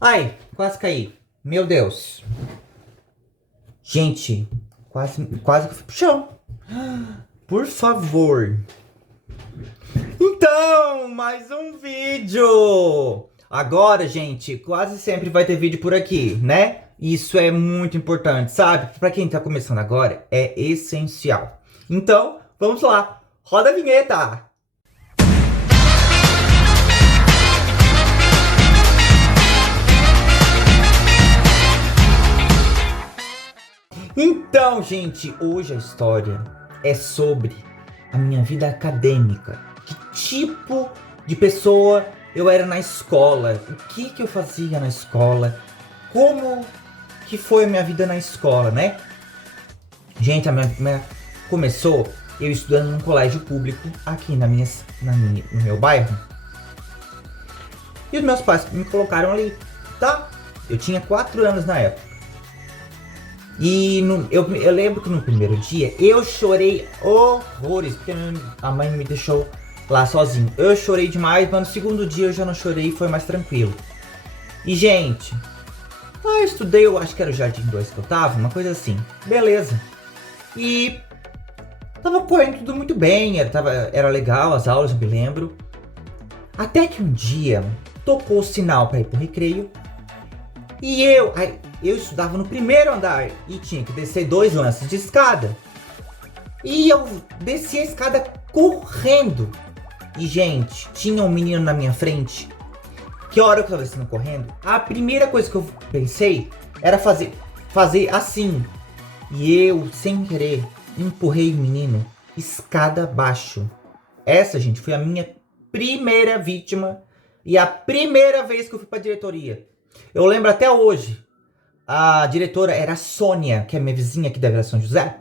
Ai, quase caí. Meu Deus. Gente, quase que eu fui pro chão. Por favor. Então, mais um vídeo. Agora, gente, quase sempre vai ter vídeo por aqui, né? Isso é muito importante, sabe? Pra quem tá começando agora, é essencial. Então, vamos lá. Roda a vinheta. Então, gente, hoje a história é sobre a minha vida acadêmica. Que tipo de pessoa eu era na escola? O que eu fazia na escola? Como que foi a minha vida na escola, né? Gente, começou eu estudando num colégio público aqui no meu bairro. E os meus pais me colocaram ali, tá? Eu tinha 4 anos na época. E eu lembro que no primeiro dia eu chorei horrores, porque a mãe me deixou lá sozinho. Eu chorei demais, mas no segundo dia eu já não chorei e foi mais tranquilo. E gente, eu estudei, eu acho que era o Jardim 2 que eu tava, uma coisa assim. Beleza. E tava correndo tudo muito bem, era legal as aulas, eu me lembro. Até que um dia tocou o sinal para ir pro recreio. E eu estudava no primeiro andar e tinha que descer 2 lances de escada. E eu desci a escada correndo. E, gente, tinha um menino na minha frente. Que a hora que eu tava descendo correndo, a primeira coisa que eu pensei era fazer assim. E eu, sem querer, empurrei o menino escada abaixo. Essa, gente, foi a minha primeira vítima e a primeira vez que eu fui pra diretoria. Eu lembro até hoje. A diretora era a Sônia, que é minha vizinha aqui da Vila São José.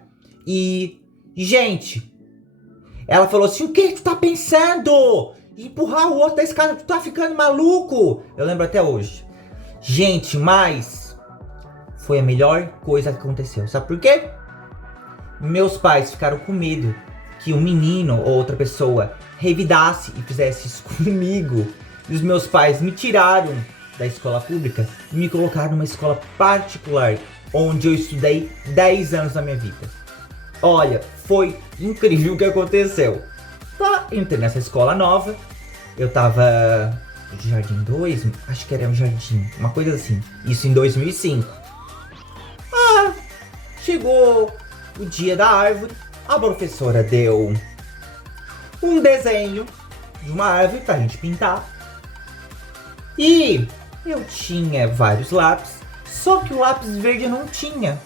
E, gente, ela falou assim: o que tu tá pensando? Empurrar o outro da escada, tu tá ficando maluco? Eu lembro até hoje. Gente, mas foi a melhor coisa que aconteceu. Sabe por quê? Meus pais ficaram com medo que um menino ou outra pessoa revidasse e fizesse isso comigo. E os meus pais me tiraram da escola pública e me colocaram numa escola particular, onde eu estudei 10 anos da minha vida. Olha, foi incrível o que aconteceu. Tá, entrei nessa escola nova, eu tava no Jardim 2, acho que era um jardim, uma coisa assim, isso em 2005. Chegou o dia da árvore, a professora deu um desenho de uma árvore pra gente pintar. E eu tinha vários lápis, só que o lápis verde eu não tinha.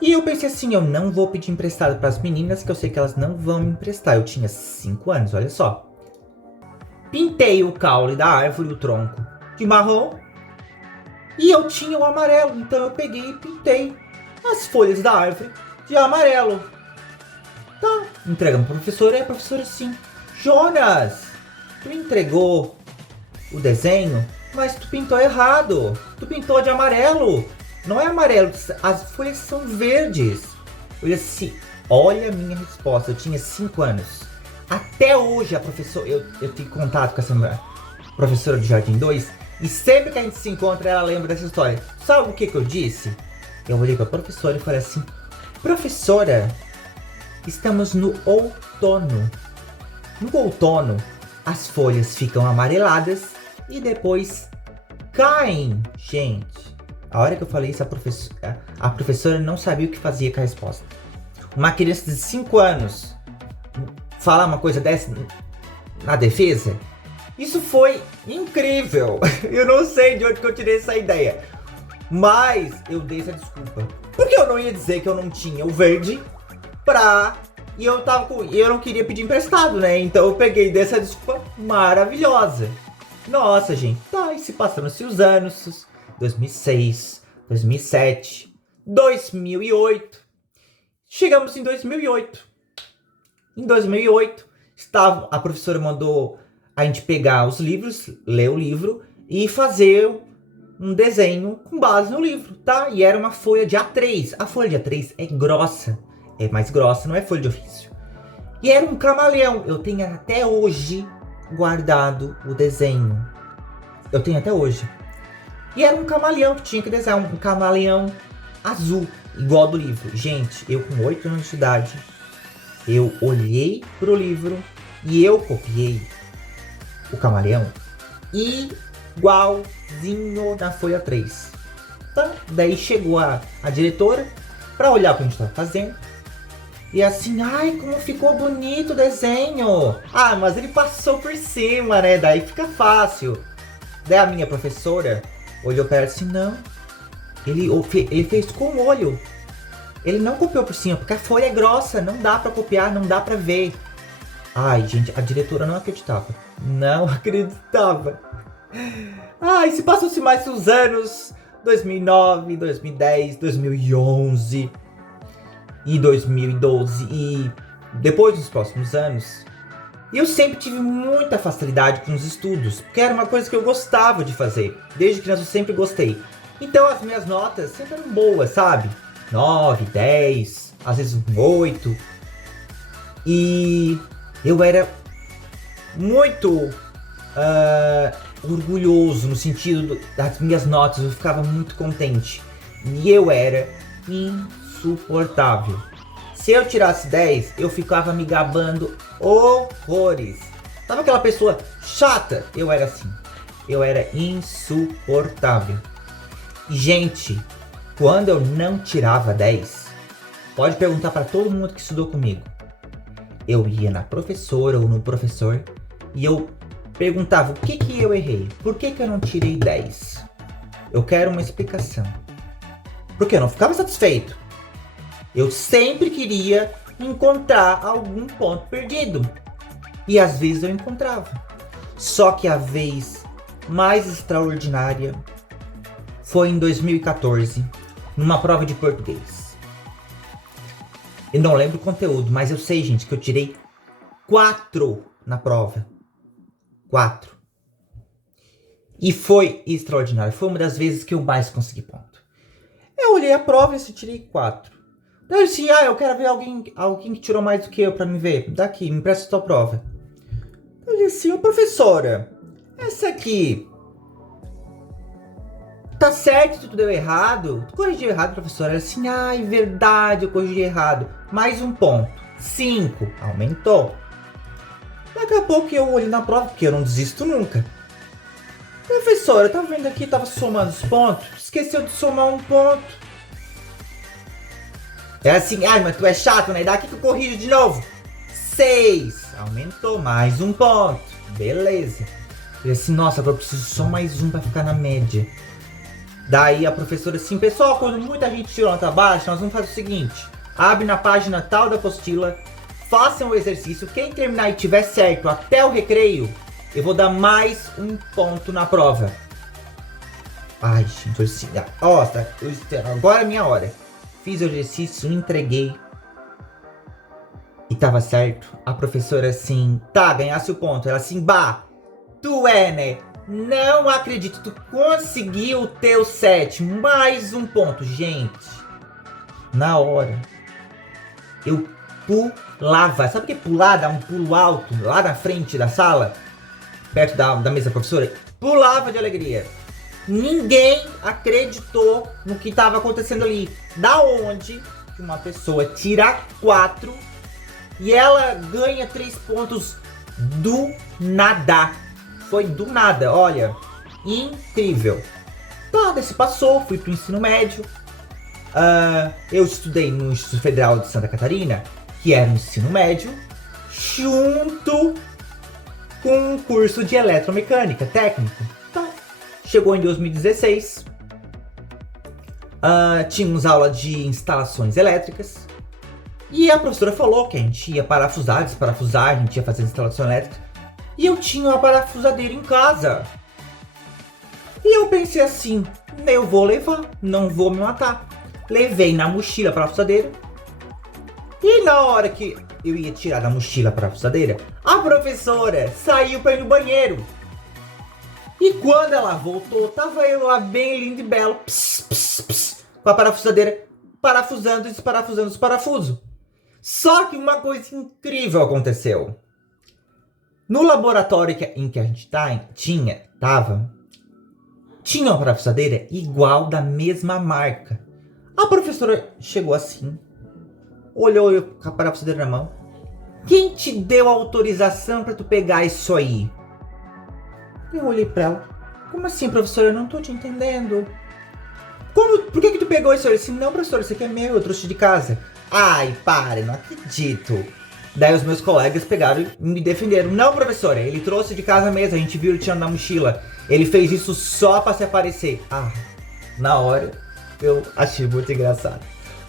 E eu pensei assim, eu não vou pedir emprestado para as meninas, que eu sei que elas não vão me emprestar. Eu tinha 5 anos, olha só. Pintei o caule da árvore, o tronco, de marrom. E eu tinha o amarelo, então eu peguei e pintei as folhas da árvore de amarelo. Tá, entregamos para a professora e a professora assim: Jonas, tu entregou o desenho, mas tu pintou errado. Tu pintou de amarelo. Não é amarelo, as folhas são verdes. Eu disse assim, olha a minha resposta. Eu tinha 5 anos. Até hoje a professora, eu tenho contato com essa professora do Jardim 2. E sempre que a gente se encontra, ela lembra dessa história. Sabe o que eu disse? Eu olhei para a professora e falei assim: professora, estamos no outono. No outono, as folhas ficam amareladas e depois caem. Gente, a hora que eu falei isso, a professora não sabia o que fazia com a resposta. Uma criança de 5 anos falar uma coisa dessa na defesa, isso foi incrível. Eu não sei de onde que eu tirei essa ideia, mas eu dei essa desculpa, porque eu não ia dizer que eu não tinha o verde e eu não queria pedir emprestado, né? Então eu peguei dessa desculpa maravilhosa. Nossa, gente, tá, e se passaram-se os anos, 2006, 2007, 2008. Chegamos em 2008. Em 2008, a professora mandou a gente pegar os livros, ler o livro e fazer um desenho com base no livro, tá? E era uma folha de A3. A folha de A3 é grossa, é mais grossa, não é folha de ofício. E era um camaleão. Eu tenho até hoje guardado o desenho. Eu tenho até hoje. E era um camaleão que tinha que desenhar, um camaleão azul, igual do livro. Gente, eu com 8 anos de idade, eu olhei pro livro e eu copiei o camaleão igualzinho na folha 3. Tá? Daí chegou a diretora pra olhar o que a gente tava fazendo. E assim, ai, como ficou bonito o desenho. Ah, mas ele passou por cima, né? Daí fica fácil. Daí a minha professora olhou pra ela assim, não. Ele fez com o olho. Ele não copiou por cima, porque a folha é grossa. Não dá pra copiar, não dá pra ver. Ai, gente, a diretora não acreditava. Não acreditava. Ai, se passou-se mais uns anos. 2009, 2010, 2011 e 2012 e depois dos próximos anos. E eu sempre tive muita facilidade com os estudos, porque era uma coisa que eu gostava de fazer. Desde criança eu sempre gostei. Então as minhas notas sempre eram boas, sabe? 9, 10, às vezes um 8. E eu era muito orgulhoso no sentido das minhas notas, eu ficava muito contente. E eu era insuportável. Se eu tirasse 10, eu ficava me gabando horrores. Sabe aquela pessoa chata? Eu era assim. Eu era insuportável. E, gente, quando eu não tirava 10, pode perguntar para todo mundo que estudou comigo. Eu ia na professora ou no professor e eu perguntava o que eu errei. Por que eu não tirei 10? Eu quero uma explicação. Porque eu não ficava satisfeito. Eu sempre queria encontrar algum ponto perdido. E às vezes eu encontrava. Só que a vez mais extraordinária foi em 2014, numa prova de português. Eu não lembro o conteúdo, mas eu sei, gente, que eu tirei 4 na prova. 4. E foi extraordinário. Foi uma das vezes que eu mais consegui ponto. Eu olhei a prova e eu tirei 4. Daí eu disse, eu quero ver alguém que tirou mais do que eu pra me ver. Daqui, me empresta a tua prova. Eu disse assim, professora, essa aqui tá certo, tudo deu errado? Tu corrigiu errado, professora? Ela assim, verdade, eu corrigi errado. Mais um ponto. 5. Aumentou. Daqui a pouco eu olhei na prova, porque eu não desisto nunca. Professora, tá vendo aqui, tava somando os pontos? Esqueceu de somar um ponto. É assim, mas tu é chato, né? Daqui que eu corrijo de novo. 6. Aumentou mais um ponto. Beleza. Eu assim, nossa, agora eu preciso só mais um pra ficar na média. Daí a professora assim, pessoal, quando muita gente tirou nota baixa, nós vamos fazer o seguinte. Abre na página tal da apostila, façam o exercício. Quem terminar e tiver certo até o recreio, eu vou dar mais um ponto na prova. Ai, gente, assim, agora é minha hora. Fiz o exercício, entreguei. E tava certo. A professora assim, tá, ganhasse o ponto. Ela assim, tu é, né? Não acredito, tu conseguiu o teu 7. Mais um ponto, gente. Na hora, eu pulava. Sabe o que é pular? Dar um pulo alto lá na frente da sala, perto da mesa da professora. Pulava de alegria. Ninguém acreditou no que estava acontecendo ali. Da onde uma pessoa tira 4 e ela ganha 3 pontos do nada. Foi do nada, olha. Incrível. Tá, se passou, fui pro ensino médio. Eu estudei no Instituto Federal de Santa Catarina, que era um ensino médio, junto com um curso de eletromecânica técnico. Tá. Chegou em 2016. Tínhamos aula de instalações elétricas. E a professora falou que a gente ia desparafusar, a gente ia fazer instalação elétrica. E eu tinha uma parafusadeira em casa. E eu pensei assim, eu vou levar, não vou me matar. Levei na mochila a parafusadeira. E na hora que eu ia tirar da mochila a parafusadeira, a professora saiu para ir no banheiro. E quando ela voltou, tava eu lá bem lindo e belo, com a parafusadeira, parafusando e desparafusando os parafusos. Só que uma coisa incrível aconteceu. No laboratório em que a gente tava, tinha uma parafusadeira igual da mesma marca. A professora chegou assim, olhou eu com a parafusadeira na mão. Quem te deu autorização para tu pegar isso aí? Eu olhei pra ela. Como assim, professora? Eu não tô te entendendo. Por que tu pegou isso aí? Eu disse, não, professora, isso aqui é meu, eu trouxe de casa. Ai, para, não acredito. Daí os meus colegas pegaram e me defenderam. Não, professora, ele trouxe de casa mesmo, a gente viu ele tirando na mochila. Ele fez isso só pra se aparecer. Ah, na hora, eu achei muito engraçado.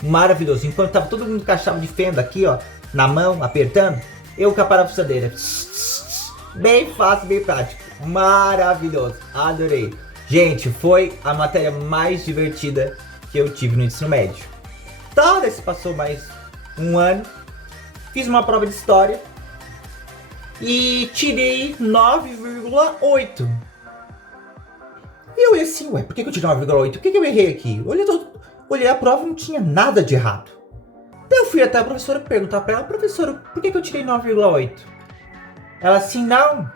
Maravilhoso. Enquanto tava todo mundo com a chave de fenda aqui, ó, na mão, apertando, eu com a parafusadeira. Bem fácil, bem prático. Maravilhoso. Adorei. Gente, foi a matéria mais divertida que eu tive no ensino médio. Tá, daí se passou mais um ano. Fiz uma prova de história e tirei 9,8. E eu olhei assim, ué, por que eu tirei 9,8? O que eu errei aqui? Olhei a prova e não tinha nada de errado. Daí eu fui até a professora perguntar pra ela, professora, por que eu tirei 9,8? Ela assim, não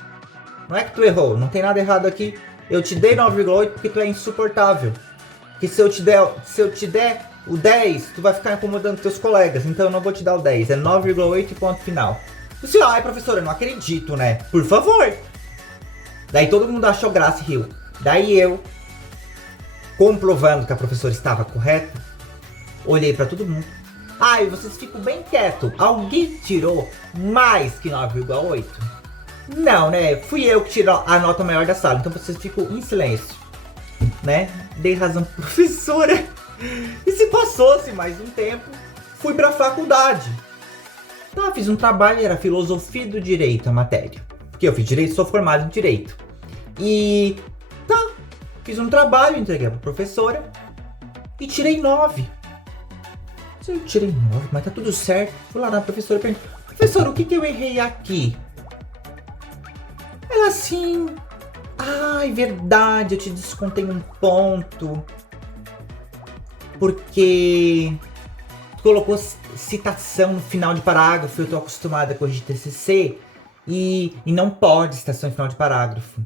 é que tu errou, não tem nada errado aqui. Eu te dei 9,8 porque tu é insuportável. Que se eu te der o 10, tu vai ficar incomodando teus colegas. Então eu não vou te dar o 10, é 9,8 e ponto final. Eu disse, ai professora, eu não acredito, né? Por favor. Daí todo mundo achou graça e riu. Daí eu, comprovando que a professora estava correta, olhei pra todo mundo. Ai, vocês ficam bem quietos. Alguém tirou mais que 9,8? Não, né? Fui eu que tirou a nota maior da sala. Então vocês ficam em silêncio, né? Dei razão pra professora. E se passou-se mais um tempo, fui pra faculdade. Tá, fiz um trabalho, era filosofia do direito a matéria. Porque eu fiz direito, sou formado em direito. E tá, fiz um trabalho, entreguei pra professora e tirei 9. Eu tirei 9, mas tá tudo certo. Fui lá na professora e perguntei, professora, o que eu errei aqui? Ela assim, ai, verdade, eu te descontei um ponto. Porque tu colocou citação no final de parágrafo, eu tô acostumada a corrigir TCC e não pode citação no final de parágrafo.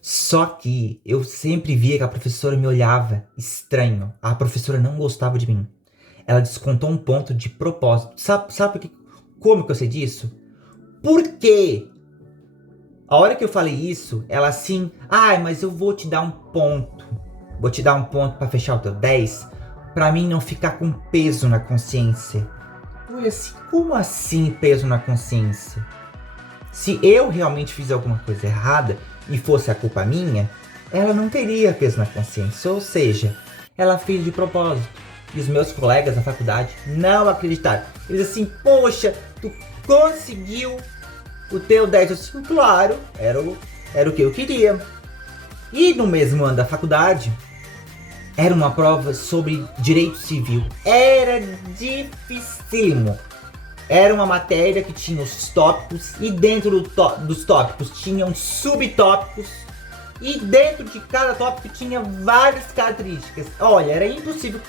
Só que eu sempre via que a professora me olhava estranho. A professora não gostava de mim. Ela descontou um ponto de propósito. Sabe como que eu sei disso? Porque a hora que eu falei isso, ela assim, ai, mas eu vou te dar um ponto. Vou te dar um ponto pra fechar o teu 10, pra mim não ficar com peso na consciência. Eu assim, como assim peso na consciência? Se eu realmente fiz alguma coisa errada e fosse a culpa minha, ela não teria peso na consciência. Ou seja, ela fez de propósito. E os meus colegas da faculdade não acreditaram. Eles assim, poxa, tu conseguiu o teu 10. Eu assim, claro, era o que eu queria. E no mesmo ano da faculdade, era uma prova sobre direito civil. Era dificílimo. Era uma matéria que tinha os tópicos e dentro dos tópicos tinham subtópicos. E dentro de cada tópico tinha várias características. Olha, era impossível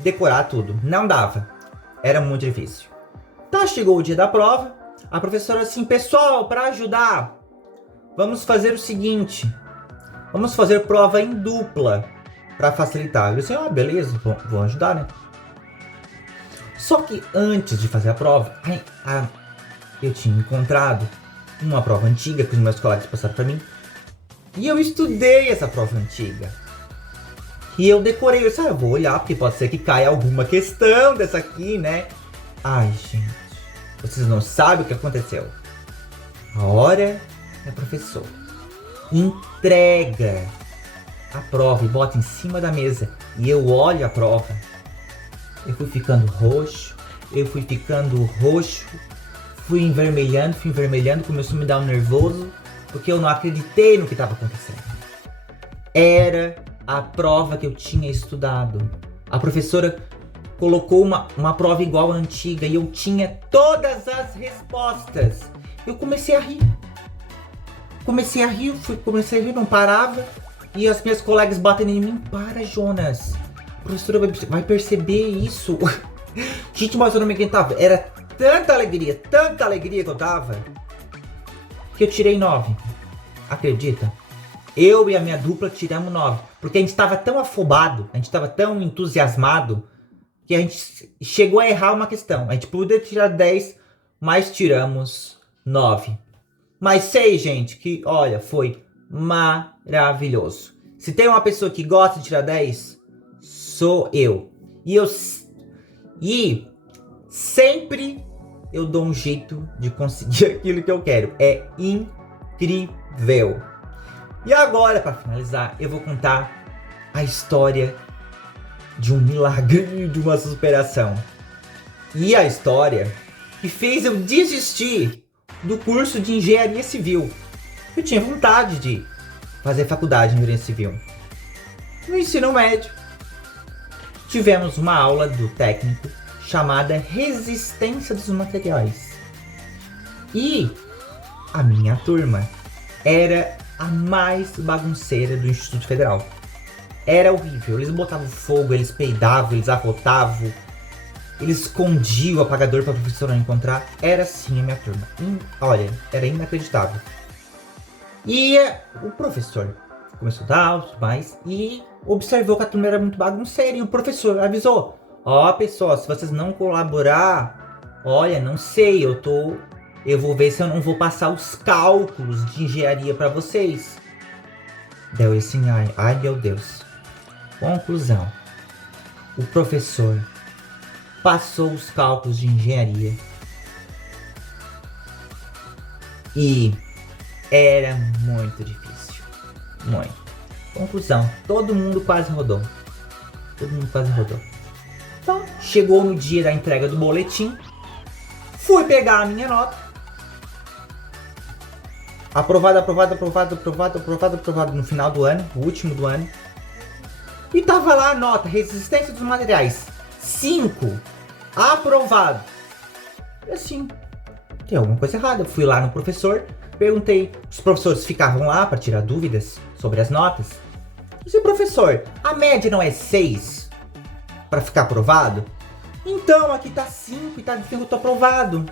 decorar tudo. Não dava. Era muito difícil. Tá, chegou o dia da prova. A professora assim, pessoal, para ajudar, vamos fazer o seguinte. Vamos fazer prova em dupla para facilitar. Eu disse, beleza, vou ajudar, né? Só que antes de fazer a prova, eu tinha encontrado uma prova antiga que os meus colegas passaram para mim. E eu estudei essa prova antiga. E eu decorei, eu disse, eu vou olhar, porque pode ser que caia alguma questão dessa aqui, né? Ai, gente, vocês não sabem o que aconteceu. A hora da professora entrega a prova e bota em cima da mesa. E eu olho a prova. Eu fui ficando roxo. Fui envermelhando, começou a me dar um nervoso. Porque eu não acreditei no que estava acontecendo. Era a prova que eu tinha estudado. A professora colocou uma prova igual à antiga e eu tinha todas as respostas. Eu comecei a rir, não parava. E as minhas colegas batendo em mim. Para, Jonas. A professora vai perceber isso. Gente, mas eu não me aguentava. Era tanta alegria que eu tava, que eu tirei 9. Acredita? Eu e a minha dupla tiramos 9. Porque a gente estava tão afobado, a gente estava tão entusiasmado, que a gente chegou a errar uma questão. A gente podia tirar 10, mas tiramos 9. Mas sei, gente, que, olha, foi maravilhoso. Se tem uma pessoa que gosta de tirar 10, sou eu. E sempre eu dou um jeito de conseguir aquilo que eu quero. É incrível. E agora, para finalizar, eu vou contar a história de um milagre, de uma superação. E a história que fez eu desistir do curso de engenharia civil. Eu tinha vontade de fazer faculdade de engenharia civil. No ensino médio, tivemos uma aula do técnico chamada resistência dos materiais. E a minha turma era a mais bagunceira do Instituto Federal. Era horrível. Eles botavam fogo, eles peidavam, eles arrotavam, eles escondiam o apagador para a professora não encontrar. Era assim a minha turma. Olha, era inacreditável. E o professor começou a dar aula e tudo mais, e observou que a turma era muito bagunceira, e o professor avisou: ó, pessoal, se vocês não colaborar, olha, não sei, eu vou ver se eu não vou passar os cálculos de engenharia para vocês. Deu assim, ai meu Deus. Conclusão: o professor passou os cálculos de engenharia e era muito difícil. Muito. Conclusão: todo mundo quase rodou. Então, chegou no dia da entrega do boletim. Fui pegar a minha nota. Aprovado no final do ano, o último do ano. E tava lá a nota, resistência dos materiais, 5. Aprovado. E assim, tem alguma coisa errada. Eu fui lá no professor, perguntei. Os professores ficavam lá para tirar dúvidas sobre as notas. Eu disse: professor, a média não é 6 para ficar aprovado? Então, aqui tá 5 e tá dizendo que eu tô aprovado.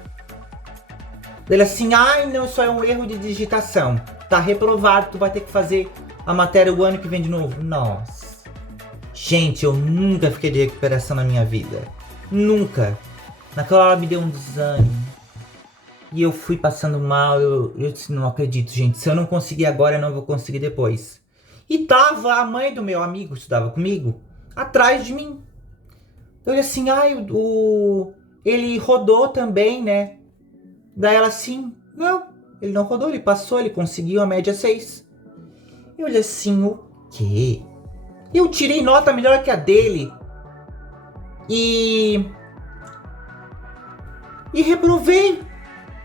Ele assim: ai não, isso é um erro de digitação. Tá reprovado, tu vai ter que fazer a matéria o ano que vem de novo. Nossa. Gente, eu nunca fiquei de recuperação na minha vida. Nunca. Naquela hora me deu um desânimo. E eu fui passando mal. Eu disse: não acredito, gente. Se eu não conseguir agora, eu não vou conseguir depois. E tava a mãe do meu amigo, que estudava comigo, atrás de mim. Eu olhei assim: ele rodou também, né? Daí ela assim: não, ele não rodou, ele passou, ele conseguiu a média 6. Eu olhei assim: o quê? Eu tirei nota melhor que a dele. E reprovei.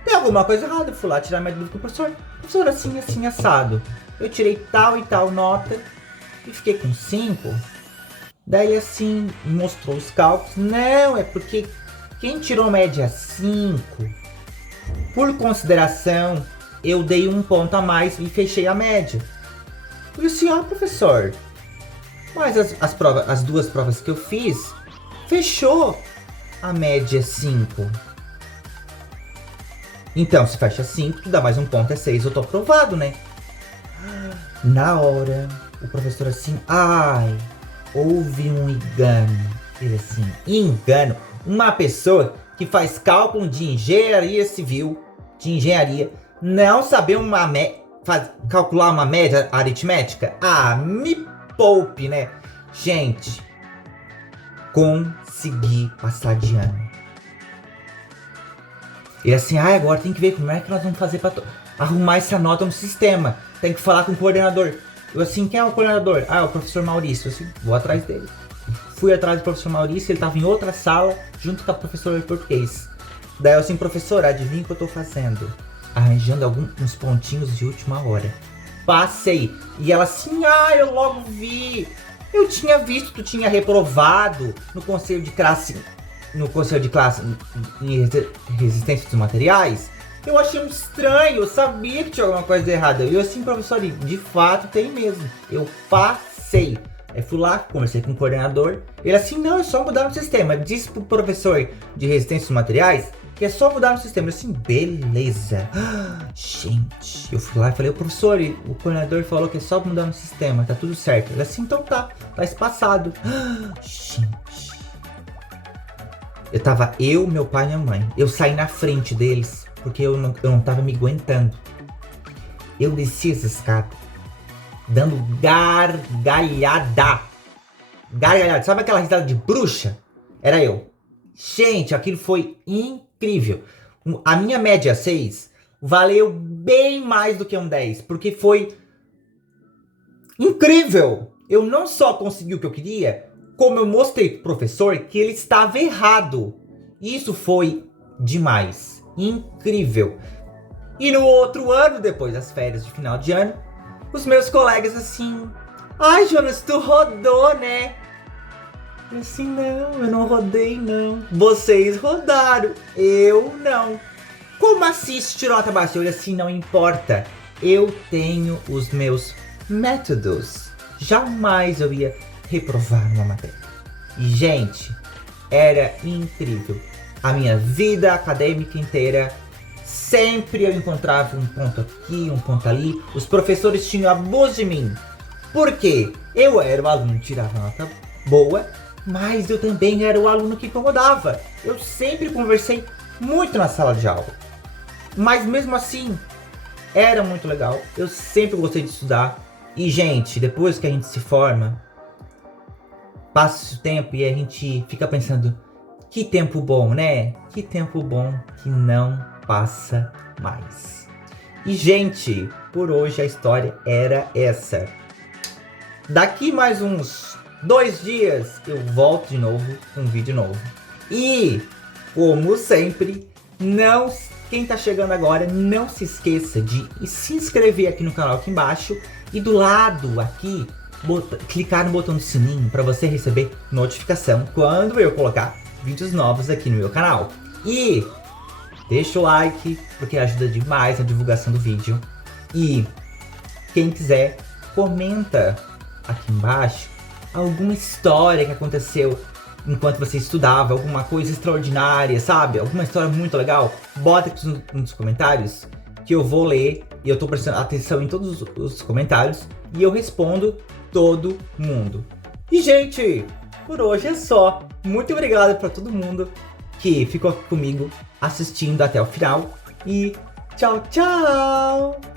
Tem alguma coisa errada. Eu fui lá tirar minha dúvida com o professor. Professor, assim, assim, assado. Eu tirei tal e tal nota e fiquei com 5. Daí assim, mostrou os cálculos. Não, é porque quem tirou média 5, por consideração, eu dei um ponto a mais e fechei a média. Eu disse: professor, mas as duas provas que eu fiz, fechou a média 5. Então, se fecha 5, tu dá mais um ponto, é 6, eu tô aprovado, né? Na hora, o professor assim: houve um engano. Ele assim: engano? Uma pessoa que faz cálculo de engenharia civil, de engenharia, não saber calcular uma média aritmética? Me poupe, né? Gente, consegui passar de ano. Ele assim: agora tem que ver como é que nós vamos fazer para arrumar essa nota no sistema. Tem que falar com o coordenador. Eu assim: quem é o coordenador? O professor Maurício. Eu assim: vou atrás dele. Fui atrás do professor Maurício, ele tava em outra sala, junto com a professora de português. Daí eu assim: professor, adivinha o que eu tô fazendo? Arranjando uns pontinhos de última hora. Passei. E ela assim: eu logo vi. Eu tinha visto que tu tinha reprovado no conselho de classe em resistência dos materiais. Eu achei muito estranho, eu sabia que tinha alguma coisa errada. E eu assim: professor, de fato tem mesmo. Eu passei. Aí fui lá, conversei com o coordenador. Ele assim: não, é só mudar o sistema. Disse pro professor de resistência dos materiais que que é só mudar no sistema. Eu assim, beleza. Gente, eu fui lá e falei, o professor, o coordenador falou que é só mudar no sistema, tá tudo certo. Ele assim, então tá espaçado. Gente. Eu, meu pai e minha mãe. Eu saí na frente deles, porque eu não tava me aguentando. Eu desci essa escada, dando gargalhada. Gargalhada, sabe aquela risada de bruxa? Era eu. Gente, aquilo foi incrível. A minha média 6 valeu bem mais do que um 10, porque foi incrível. Eu não só consegui o que eu queria, como eu mostrei pro professor que ele estava errado. Isso foi demais. Incrível. E no outro ano, depois das férias de final de ano, os meus colegas assim... Ai, Jonas, tu rodou, né? Eu assim, não, eu não rodei, não. Vocês rodaram, eu não. Como assim se tirou nota baixa? Eu assim, não importa. Eu tenho os meus métodos. Jamais eu ia reprovar uma matéria. E, gente, era incrível. A minha vida acadêmica inteira, sempre eu encontrava um ponto aqui, um ponto ali. Os professores tinham abuso de mim. Por quê? Eu era o aluno que tirava nota boa, mas eu também era o aluno que incomodava. Eu sempre conversei muito na sala de aula. Mas mesmo assim, era muito legal. Eu sempre gostei de estudar. E, gente, depois que a gente se forma, passa o tempo e a gente fica pensando, que tempo bom, né? Que tempo bom que não passa mais. E, gente, por hoje a história era essa. Daqui mais uns 2 dias eu volto de novo com um vídeo novo. E, como sempre, quem tá chegando agora, não se esqueça de se inscrever aqui no canal aqui embaixo. E do lado aqui, clicar no botão do sininho para você receber notificação quando eu colocar vídeos novos aqui no meu canal. E deixa o like, porque ajuda demais na divulgação do vídeo. E quem quiser, comenta aqui embaixo alguma história que aconteceu enquanto você estudava, alguma coisa extraordinária, sabe? Alguma história muito legal. Bota aqui nos comentários que eu vou ler e eu tô prestando atenção em todos os comentários e eu respondo todo mundo. E, gente, por hoje é só. Muito obrigado para todo mundo que ficou aqui comigo assistindo até o final e tchau, tchau!